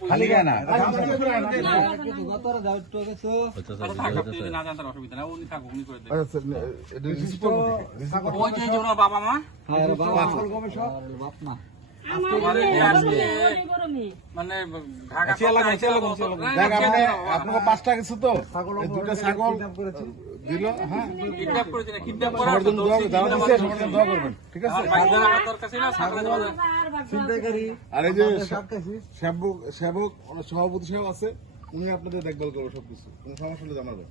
খালি গায় না। বাবা মা? মানে পাঁচটা কিছু তো। দুটো ছাগল দিল হ্যাঁ। ঠিক আছে? আমার আমার আর এই যে সেবক সেবক সভাপতি সাহেব আছে উনি আপনাদের দেখভাল করবে সবকিছু কোনো সমস্যা হলে জানাবেন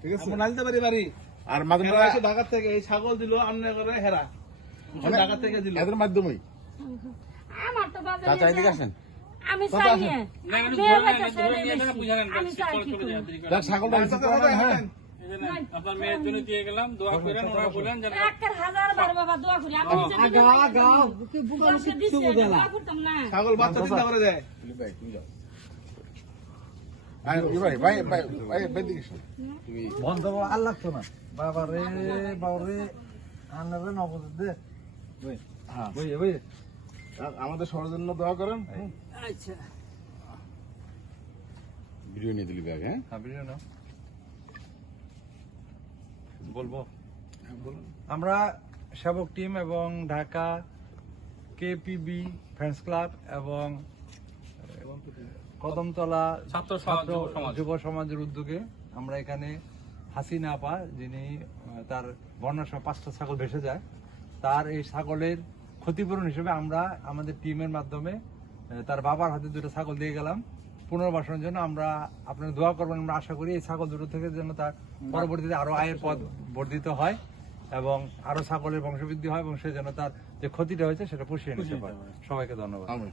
ঠিক আছে নালতে পারি বাড়ি আর মাঝে এসে ঢাকা থেকে এই ছাগল দিল আমনে করে হেরা ঢাকা থেকে দিল এদের মাধ্যমেই আমার তো চাচা এদিকে আসেন আমি চাই না চাই না। ছাগলটা হ্যাঁ আপনার মেয়ের জন্য দিয়ে গেলাম দোয়া করেন ওনারা বলেন যেন হাজার বাবা দোয়া করি। আমি ছাগল বাচ্চা দেয় ভাই তুমি যাও ভাই ভাই ভাই ভাই ভাই ভাই তুমি বন্ধ আর লাগতো না। বাবা রে বাবা রে আনারে নবদ দে। হ্যাঁ। আর আমাদের সবার জন্য দোয়া করেন। আচ্ছা। ভিডিও নিয়ে দিলি ব্যাগ হ্যাঁ? বলব? আমরা সেবক টিম এবং ঢাকা কেপিবি ফ্যান্স ক্লাব এবং কদমতলা ছাত্র যুব সমাজের উদ্যোগে আমরা এখানে হাসিনা আপা যিনি তার বন্যার সময় পাঁচটা ছাগল ভেসে যায় তার এই ছাগলের ক্ষতিপূরণ হিসেবে আমরা আমাদের টিমের মাধ্যমে তার বাবার হাতে দুটো ছাগল দিয়ে গেলাম। পুনর্বাসনের জন্য আমরা আপনারা দোয়া করবেন আমরা আশা করি এই ছাগল দুটো থেকে যেন তার পরবর্তীতে আরও আয়ের পথ বর্ধিত হয়। এবং আরও ছাগলের বংশবৃদ্ধি হয় এবং সে যেন তার যে ক্ষতিটা হয়েছে সেটা পুষিয়ে নিতে পারে। সবাইকে ধন্যবাদ। আমি